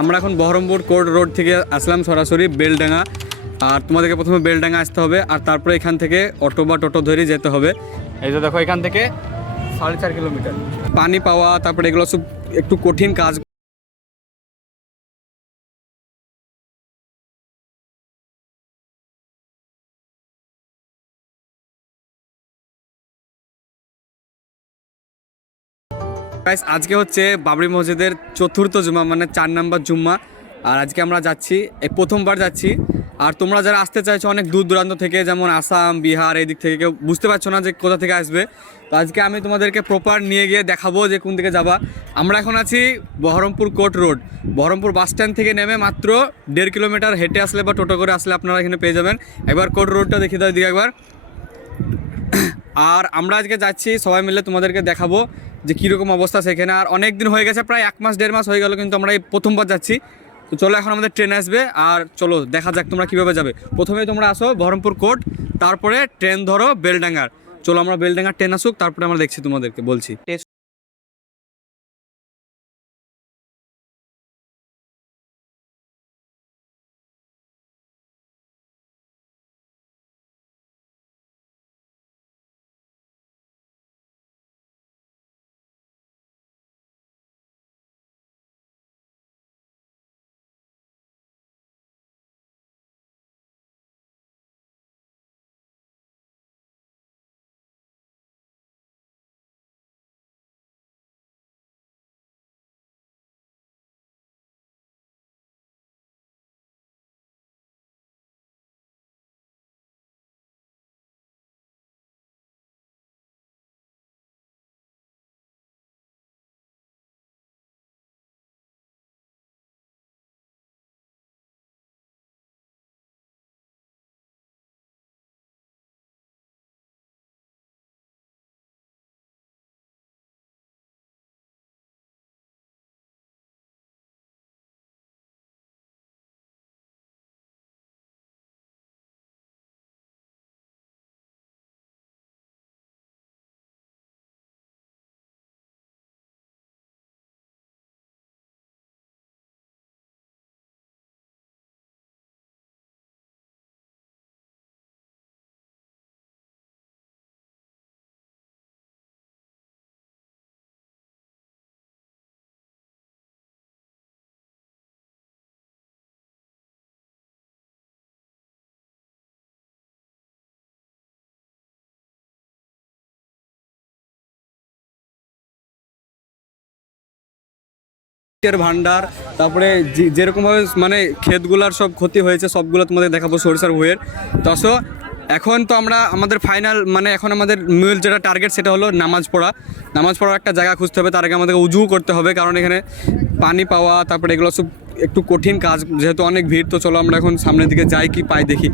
আমরা এখন Baharampur court road থেকে আসলাম সরাসরি বেলডাঙ্গা। আর তোমাদেরকে প্রথমে বেলডাঙ্গা আসতে হবে, আর তারপরে এখান থেকে অটো বা টোটো ধরে যেতে হবে। এই যে দেখো, এখান থেকে 4.5 কিলোমিটার। পানি পাওয়া, তারপরে এগুলো সব একটু কঠিন কাজ। আজকে হচ্ছে বাবরি মসজিদের চতুর্থ জুম্মা, মানে 4 নম্বর জুম্মা। আর আজকে আমরা যাচ্ছি, এই প্রথমবার যাচ্ছি। আর তোমরা যারা আসতে চাইছো অনেক দূর দূরান্ত থেকে, যেমন আসাম, বিহার, এই দিক থেকে, কেউ বুঝতে পারছো না যে কোথা থেকে আসবে, তো আজকে আমি তোমাদেরকে প্রপার নিয়ে গিয়ে দেখাবো যে কোন দিকে যাবা। আমরা এখন আছি Baharampur court road. Baharampur bus stand থেকে নেমে মাত্র 1.5 কিলোমিটার হেঁটে আসলে বা টোটো করে আসলে আপনারা এখানে পেয়ে যাবেন। একবার কোর্ট রোডটা দেখিয়ে দাও দিকে একবার। আর আমরা আজকে যাচ্ছি সবাই মিলে, তোমাদেরকে দেখাবো যে কীরকম অবস্থা সেখানে। আর অনেক দিন হয়ে গেছে, প্রায় 1 মাস 1.5 মাস হয়ে গেল, কিন্তু আমরা এই প্রথমবার যাচ্ছি। তো চলো, এখন আমাদের ট্রেন আসবে, আর চলো দেখা যাক তোমরা কীভাবে যাবে। প্রথমে তোমরা আসো বহরমপুর কোর্ট, তারপরে ট্রেন ধরো বেলডাঙ্গার। চলো আমরা বেলডাঙ্গার ট্রেন আসুক, তারপরে আমরা দেখছি, তোমাদেরকে বলছি। ভান্ডার, তারপরে যেরকমভাবে মানে ক্ষেতগুলার সব ক্ষতি হয়েছে সবগুলো তোমাদের দেখাবো, সরিষার ভুঁইয়ের। তো আসো, এখন তো আমরা আমাদের ফাইনাল, মানে এখন আমাদের মূল যেটা টার্গেট সেটা হলো নামাজ পড়া। নামাজ পড়ার একটা জায়গা খুঁজতে হবে, তার আগে আমাদেরকে উজু করতে হবে, কারণ এখানে পানি পাওয়া, তারপরে এগুলো সব একটু কঠিন কাজ, যেহেতু অনেক ভিড়। তো চলো আমরা এখন সামনের দিকে যাই, কি পাই দেখি।